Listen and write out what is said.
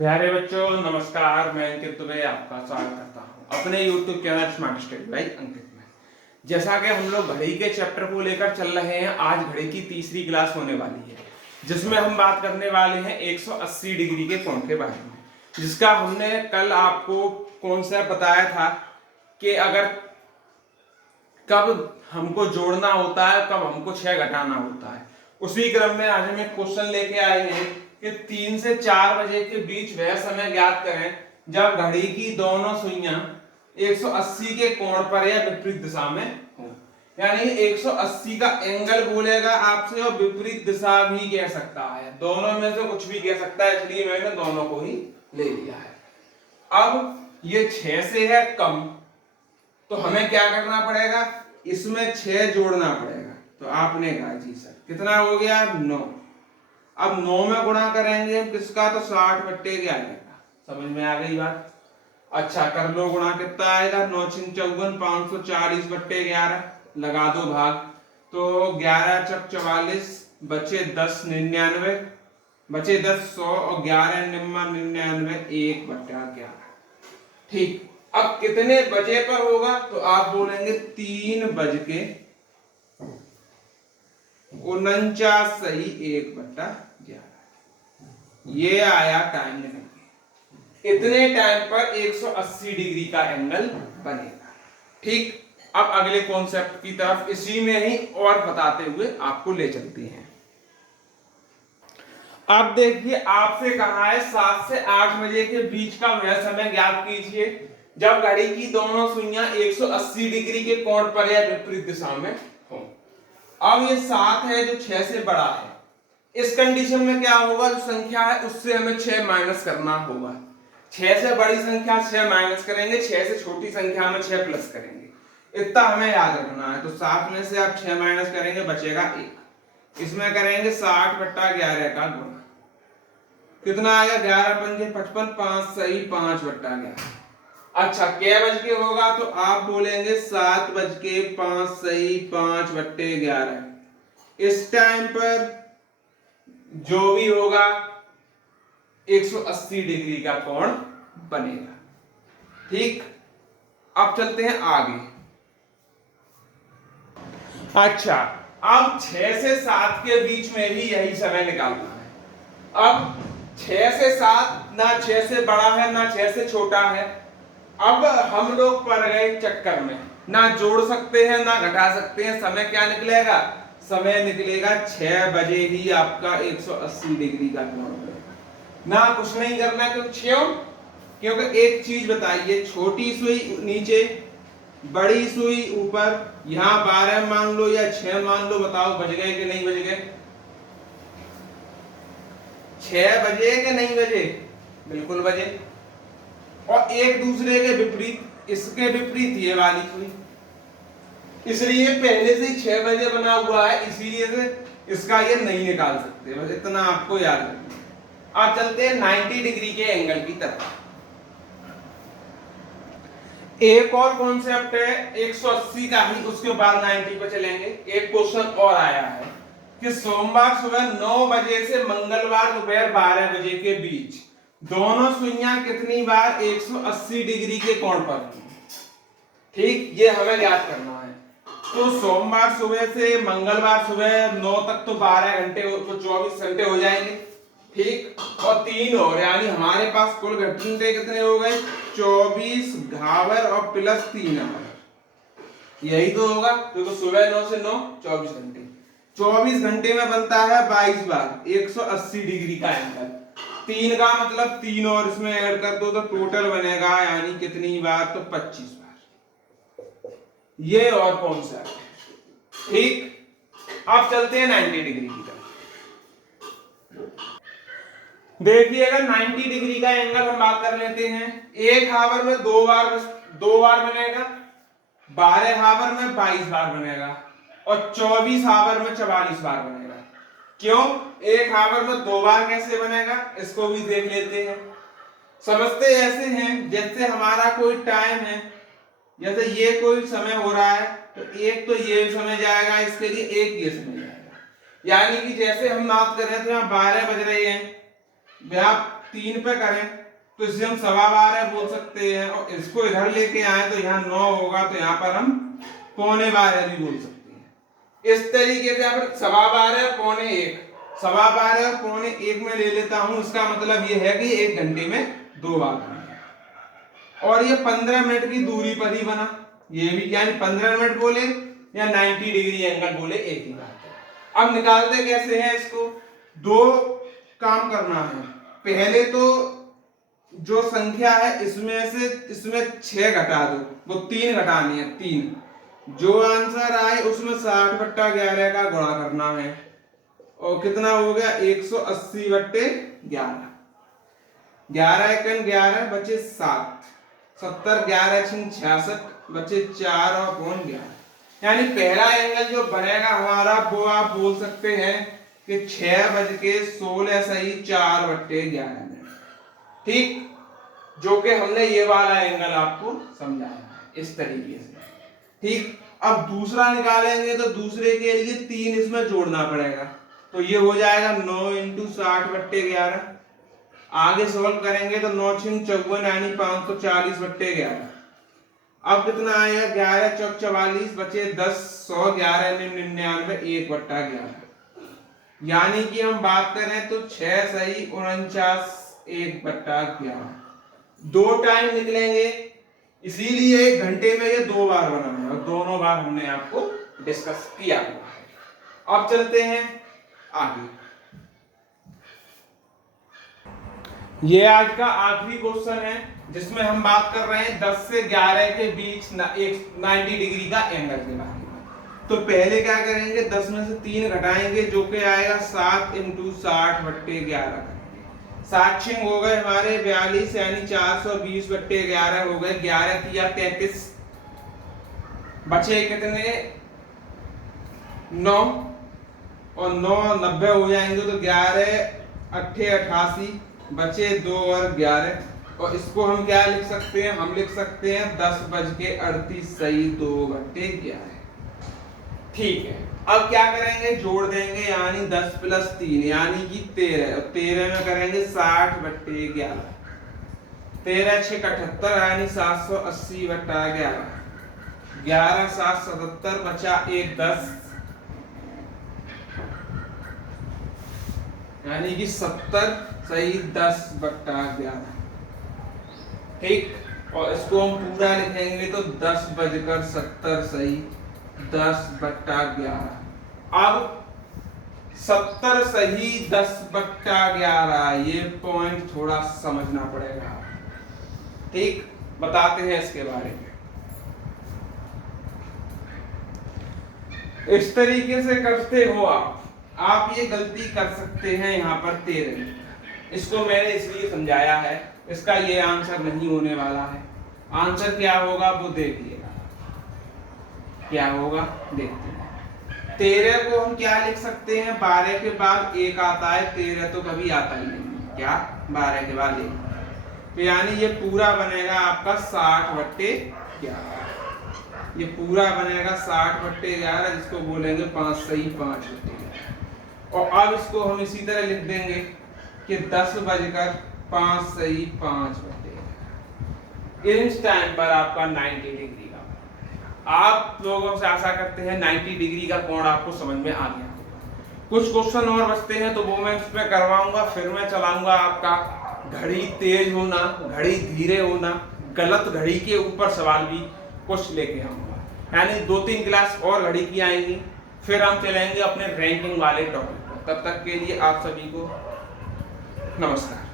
प्यारे बच्चों नमस्कार। मैं अंकित दुबे आपका स्वागत करता हूं अपने YouTube channel smart study by Ankit में। जैसा कि हम लोग घड़ी के चैप्टर को लेकर चल रहे हैं, आज घड़ी की तीसरी क्लास होने वाली है जिसमें हम बात करने वाले हैं 180 डिग्री के कोण के बारे में, जिसका हमने कल आपको कॉन्सेप्ट बताया था कि अगर कब हमको जोड़ना होता है, कब हमको 6 घटाना होता है। उसी क्रम में आज हम एक क्वेश्चन लेके आए हैं कि 3 से 4 बजे के बीच वह समय ज्ञात करें जब घड़ी की दोनों सुइयां 180 के कोण पर या विपरीत दिशा में हो। यानी 180 का एंगल बोलेगा आपसे और विपरीत दिशा भी कह सकता है, दोनों में से कुछ भी कह सकता है, इसलिए मैंने दोनों को ही ले लिया है। अब ये 6 से है कम, तो हमें क्या करना पड़ेगा, इसमें 6 जोड़ना पड़ेगा। तो आपने कहा जी सर कितना हो गया 9। अब 9 में गुणा करेंगे हम किसका, तो 60/11 का। समझ में आ गई बात? अच्छा कर लो गुणा, कितना आएगा 9 × 54 540/11 लगा दो भाग, तो 11 × 44 बचे 10 99 बचे 10 100 और 11 99 1/11। ठीक, अब कितने बजे पर होगा, तो आप बोलेंगे 3:49 1/11। ये आया टाइम निकल के। इतने टाइम पर 180 डिग्री का एंगल बनेगा। ठीक, अब अगले कॉन्सेप्ट की तरफ इसी में ही और बताते हुए आपको ले चलते हैं। अब देखिए आपसे कहा है 7 से 8 बजे के बीच का वह समय ज्ञात कीजिए जब घड़ी की दोनों सुइयां 180 डिग्री के कोण पर या विपरीत दिशा में हो। अब ये 7 है जो 6 से बड़ा है, इस कंडीशन में क्या होगा, जो संख्या है उससे हमें 6 माइनस करना होगा। 6 से बड़ी संख्या 6 माइनस करेंगे, 6 से छोटी संख्या में 6 प्लस करेंगे, इतना हमें याद रखना है। तो 7 में से आप 6 माइनस करेंगे बचेगा 1, इसमें करेंगे 60/11 का गुणा, कितना आएगा 11 × 5 55 5 सही 5/11। अच्छा कै बज के होगा, तो आप बोलेंगे 7 बज के 5 सही 5/11। इस टाइम पर जो भी होगा 180 डिग्री का कोण बनेगा। ठीक, अब चलते हैं आगे। अच्छा, अब 6 से 7 के बीच में भी यही समय निकालना है। अब 6 से 7 ना 6 से बड़ा है ना 6 से छोटा है। अब हम लोग पड़ गए चक्कर में, ना जोड़ सकते हैं ना घटा सकते हैं। समय क्या निकलेगा, समय निकलेगा 6 बजे ही आपका 180 डिग्री का कोण बनेगा। ना कुछ नहीं करना, क्योंकि एक चीज बताइए, छोटी सुई नीचे बड़ी सुई ऊपर, यहां 12 मान लो या 6 मान लो, बताओ बज गए कि नहीं बज गए? 6 बजे कि नहीं बजे? बिल्कुल बजे। और एक दूसरे के विपरीत, इसके विपरीत ये वाली सुई, इसलिए पहले से ही 6 बजे बना हुआ है, इसीलिए से इसका ये नहीं निकाल सकते। बस इतना आपको याद रखना है। अब चलते हैं 90 डिग्री के एंगल की तरफ। एक और कॉन्सेप्ट है 180 का ही, उसके बाद 90 पे चलेंगे। एक क्वेश्चन और आया है कि सोमवार सुबह 9 बजे से मंगलवार दोपहर 12 बजे के बीच दोनों सुइयां कितनी बार 180 डिग्री के कोण पर थी। ठीक, ये हमें याद करना है। तो सोमवार सुबह से मंगलवार सुबह 9 तक तो 12 घंटे, तो 24 घंटे हो जाएंगे। ठीक, और 3 और, यानी हमारे पास कुल घंटे कितने हो गए 24 घावर और प्लस 3 आवर। यही तो होगा, क्योंकि सुबह 9 से 9 24 घंटे, 24 घंटे में बनता है 22 बार 180 डिग्री का एंगल। 3 का मतलब 3 और इसमें ऐड कर दो तो टोटल बनेगा यानी कितनी बार, तो 25 बार। ये और कौन सा है? ठीक, अब चलते हैं 90 डिग्री की तरफ। देखिएगा 90 डिग्री का एंगल हम बात कर लेते हैं। 1 हावर में 2 बार बनेगा, 12 हावर में 22 बार बनेगा और 24 हावर में 44 बार बनेगा। क्यों 1 हावर में 2 बार कैसे बनेगा, इसको भी देख लेते हैं। समझते ऐसे हैं जैसे हमारा कोई टाइम है, जैसे ये कोई समय हो रहा है, तो एक तो ये समय जाएगा इसके लिए, एक ये समय जाएगा। यानी कि जैसे हम बात कर रहे हैं तो यहाँ 12 बज रहे हैं, यहाँ 3 पे करें तो इसे हम 12.25 बोल सकते हैं, और इसको इधर लेके आए तो यहाँ 9 होगा, तो यहाँ पर हम 11.25 भी बोल सकते हैं। इस तरीके से आप 12.25 पौने 1, 12.25 पौने 1 में ले लेता हूं। इसका मतलब ये है कि 1 घंटे में 2 बार बना, और ये 15 मिनट की दूरी पर ही बना। ये भी यानी 15 मिनट बोले या 90 डिग्री एंगल बोले, एक ही बात है। अब निकालते कैसे हैं इसको? 2 काम करना है। पहले तो जो संख्या है इसमें से इसमें 6 घटा दो, वो 3 घटानी है, 3। जो आंसर आए उसमें 60/11 का गुणा करना है, और कितना हो गया? 180/11। 11 एकन 11 बचे 7, 70 11 छिन 66 बचे 4 और पौन 11। यानी पहला एंगल जो बनेगा हमारा वो आप बोल सकते हैं कि 6:16 सही 4/11 में, ठीक। जो कि हमने ये वाला एंगल आपको समझाया है इस तरीके से, ठीक। अब दूसरा निकालेंगे तो दूसरे के लिए 3 इसमें जोड़ना पड़ेगा, तो ये हो जाएगा 9 × 60/11। आगे सॉल्व करेंगे तो 9 × 54 यानी 540/11। अब कितना आएगा? 11 × 44 बचे 10, 100 11 99 1/11। यानी कि हम बात करें तो 6 सही 49 1/11। 2 टाइम निकलेंगे, इसीलिए 1 घंटे में ये 2 बार बना है, और दोनों बार हमने आपको डिस्कस किया हुआ है। अब चलते हैं आगे। ये आज का आखिरी क्वेश्चन है जिसमें हम बात कर रहे हैं 10 से 11 के बीच 90 डिग्री का एंगल के बारे में। तो पहले क्या करेंगे? 10 में से 3 घटाएंगे, जो कि आएगा 7 × 60/11। 7 छिंग हो गए हमारे 42 यानी 420/11 हो गए। 11 × 33 बचे कितने? 9, और 9 90 हो जाएंगे तो 11 8 88 बचे 2 और 11। और इसको हम क्या लिख सकते हैं? हम लिख सकते हैं 10:38 सही 2/11, ठीक है। अब क्या करेंगे? जोड़ देंगे, यानी 10 + 3 यानी कि 13, और 13 में करेंगे 60/11। 13 × 6 = 78 यानी 780/11। 11 × 7 = 77 बचा 1 10 यानी कि 70 सही 10/11, ठीक। और इसको हम पूरा लिखेंगे तो 10:70 सही 10/11। अब 70 सही 10/11, ये पॉइंट थोड़ा समझना पड़ेगा, ठीक। बताते हैं इसके बारे में। इस तरीके से करते हो आप ये गलती कर सकते हैं। यहाँ पर 13, इसको मैंने इसलिए समझाया है, इसका ये आंसर नहीं होने वाला है। आंसर क्या होगा वो देखिएगा, क्या होगा देखते हैं। 13 को हम क्या लिख सकते हैं? 12 के बाद 1 आता है, 13 तो कभी आता ही नहीं, क्या 12 के बाद 1, तो यानी ये पूरा बनेगा आपका 60/11। ये पूरा बनेगा 60/11, जिसको बोलेंगे 5 सही 5/11। और अब इसको हम इसी तरह लिख देंगे कि 10:05 सही 5/11। इस टाइम पर आपका 90 डिग्री का, आप लोगों से आशा करते हैं 90 डिग्री का कोण आपको समझ में आ गया होगा। कुछ क्वेश्चन और बचते हैं तो वो मैं इस पे करवाऊंगा। फिर मैं चलाऊंगा आपका घड़ी तेज होना, घड़ी धीरे होना, गलत घड़ी के ऊपर सवाल भी कुछ लेके आऊंगा। यानी 2-3 क्लास और घड़ी की आएंगी, फिर हम चलेंगे अपने रैंकिंग वाले टॉपिक पर। तब तक के लिए आप सभी को नमस्कार।